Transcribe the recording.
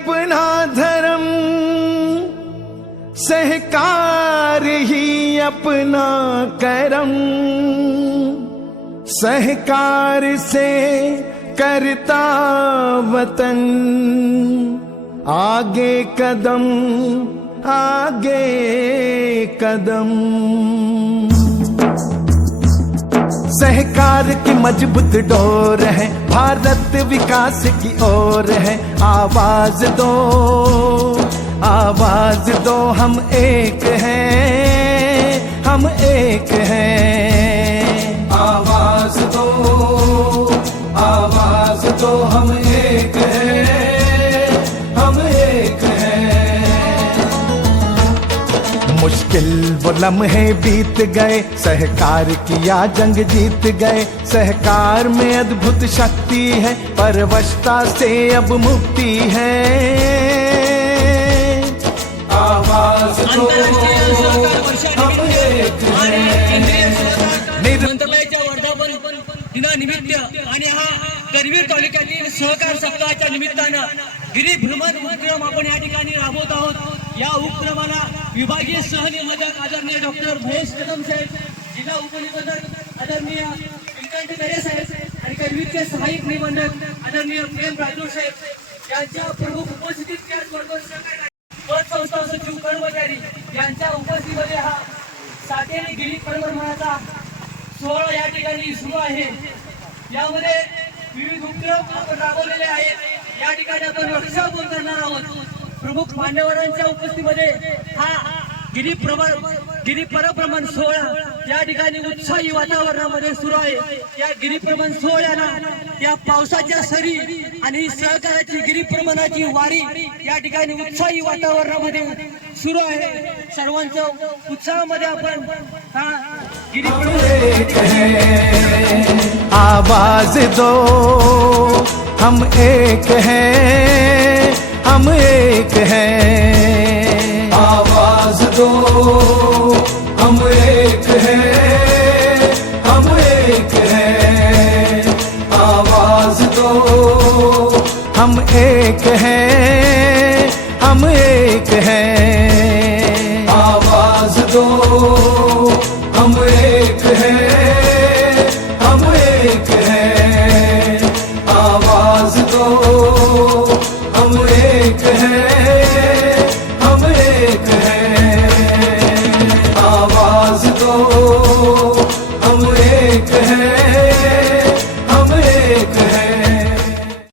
अपना धर्म सहकार ही अपना करम। सहकार से करता वतन आगे कदम आगे कदम। सहकार की मज़बूत डोर है, भारत विकास की ओर है। आवाज़ दो आवाज़ दो, हम एक हैं, हम एक हैं। मुश्किल वो लम्हे बीत गए। सहकार किया जंग जीत गए। सहकार में अद्भुत शक्ति है परवशता से अब मुक्ति है। आवाज़ मंत्रालयाच्या वर्धापन दिनानिमित्त आणि हा करवीर तालुक्यातील सहकार सप्ताहाच्या निमित्तानं गिरी भ्रमण उपक्रम आपण या ठिकाणी राबवत आहोत. या उपक्रमाला विभागीय सहनिबंधक आदरणीय डॉक्टर महेश कदम साहेब जिल्हा उपनिबंधक आदरणीय व्यंकट खरे साहेब आणि करवीरचे सहाय्यक निबंधक आदरणीय प्रेम राजू साहेब यांच्या प्रमुख उपस्थितीत त्याचबरोबर सहकारी पतसंस्था सचिव कर्मचारी यांच्या उपस्थितीमध्ये हा सातेरी गिरी परिभ्रमणाचा सोहळा या ठिकाणी सुरू आहे. यामध्ये विविध उपक्रम आपण राबवलेले आहेत. या ठिकाणी आपण वृक्षारोपण करणार आहोत. प्रमुख मान्यवरांच्या उपस्थितीमध्ये हा गिरी प्रमाण गिरी परभ्रमण सोहळा या ठिकाणी उत्साही वातावरणामध्ये सुरू आहे. या गिरीप्रमण सोहळ्याला या पावसाच्या सरी आणि सहकाराची गिरीप्रमणाची वारी या ठिकाणी उत्साही वातावरणामध्ये सुरू आहे. सर्वांच्या उत्साहामध्ये आपण आवाज दो हम एक हैं। हम एक हैं। आवाज़ दो हम एक हैं हम एक हैं। आवाज़ दो हम एक हैं हम एक हैं।